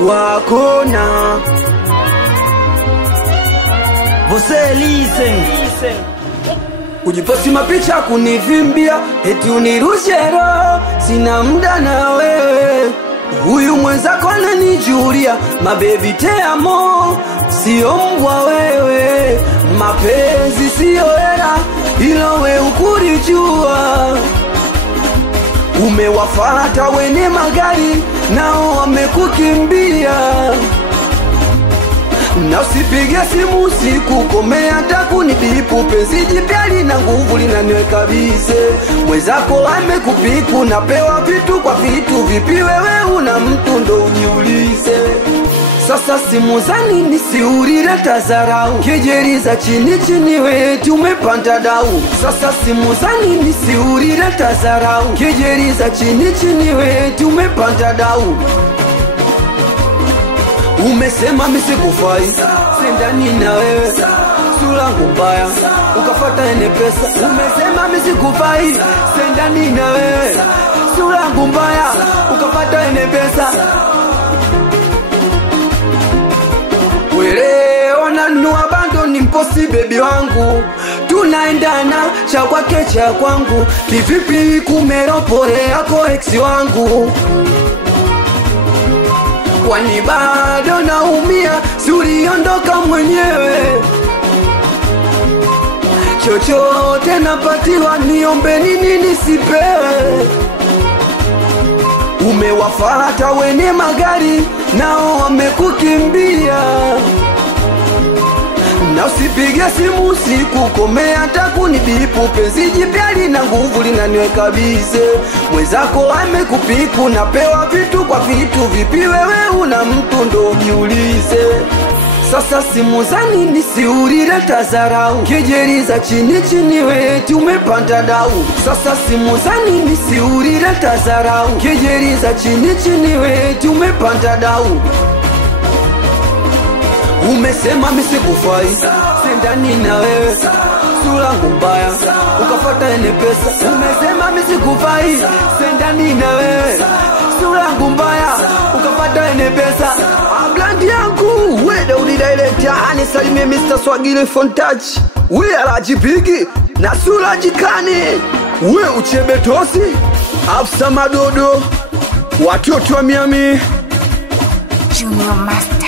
wakona. Você listen. Kujiposti mapicha kunivimbia, eti unirushe roho, sina muda na wewe. Huyu mwenzako ananijulia, mabebi te amo, sio mbwa wewe. Mapenzi sio hela, ilo we ukurijua. Umewafata wene magari, nao wamekukimbia. Na usipige simu usiku, komea hata kunibipu. Penzi jipya lina nguvu linaniweka bize. Mwenzako amekupiku, napewa vitu kwa vitu. Vipi wewe una mtu ndo ujiulize. Sasa simu za nini siurire tazarau, kejeri za chini chini wetu umepanda dau. Sasa simu za nini siurire tazarau, kejeri za chini chini wetu umepanda dau. Umesema misikufai, sendani na wewe, sulangu mbaya, ukafata ene pesa. Umesema misikufai, sendani na wewe, sulangu mbaya, ukafata ene pesa. Wele wananua bando ni mposi baby wangu, tunaendana cha kwake cha kwangu. Kivipi kumeropore yako ex wangu, kwani bado naumia, si uliondoka mwenyewe. Chochote napatiwa, niombe nini nisipewe. Umewafata wene magari, nao wamekukimbia. Na usipige simu usiku, komea hata kunibipu. Penzi jipya lina nguvu linaniweka bize. Mwenzako amekupiku, napewa vitu kwa vitu. Vipi wewe una mtu ndo ujiulize. Sasa simu za nini siurire tazarau, kejeri za chini chini wetu umepanda dau. Sasa simu za nini siurire tazarau, kejeri za chini chini wetu umepanda dau. Umesema misikufai, sendani na wewe, sulangu mbaya, ukafata ene pesa. Umesema misikufai, sendani na wewe, sulangu mbaya, ukafata ene pesa. Ablandi yangu, wede unidirector, anisalimie Mr. Swagile Fontouch. We alajipigi, na sula jikani. We uchebetosi, Afsa Madodo, watoto wa Miami. Junior Master.